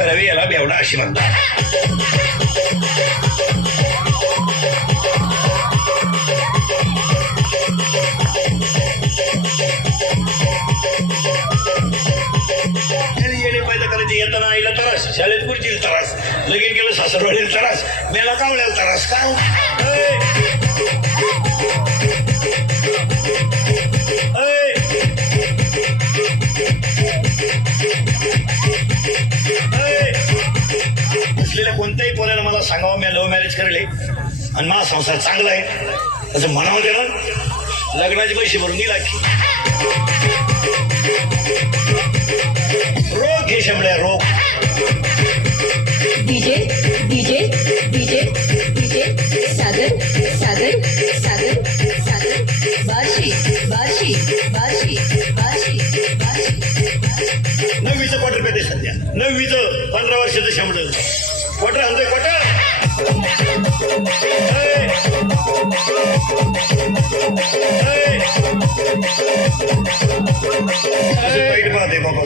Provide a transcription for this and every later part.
करावी याला बेवडा अशी म्हणतात. येणे पाहिजे करायचे येताना आईला त्रास, शाळेत पुढची त्रास, लगीन केलं सासरवाडीला त्रास, मेला कावल्याला त्रास. काय असलेल्या कोणत्याही पोराला मला सांगावं मी लव्ह मॅरेज करेल आणि माझा संसार चांगला आहे असं म्हणावं दे ना, लग्नाचे पैसे भरून दिला की रोग हे शंभड्या रोग. DJ DJ DJ DJ Sagar Sagar Sagar Sagar Barshi Barshi Barshi Barshi Barshi. 9वीचं quarter पेते सध्या, 9वीचं 15 वर्षाचं शंभर क्वार्टर आणतोय क्वार्टर. वाईट पाहते बाबा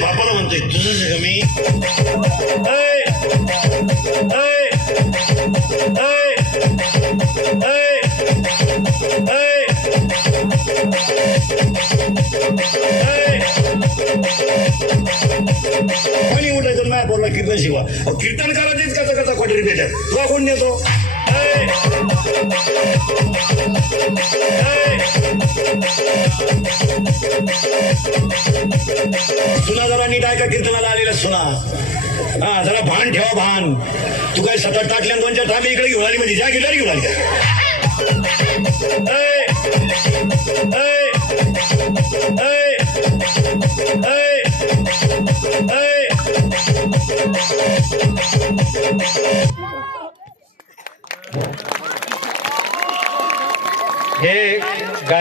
बापाला म्हणतोय तुझंच कमी. कोणी उठायचं नाही बोलला कीर्तन शिवा, कीर्तन करायचीच कसा कसा क्वार्टर भेटत तुला कोण नेतो. सुना जरा नीट ऐका, कीर्तनाला आलेला सुना. हा जरा भान ठेवा भान. तू काय 7-8 टाकल्या 2-4 थांबे इकडे घेऊन आली म्हणजे ज्या गिटार घेऊन आली. हे गाणं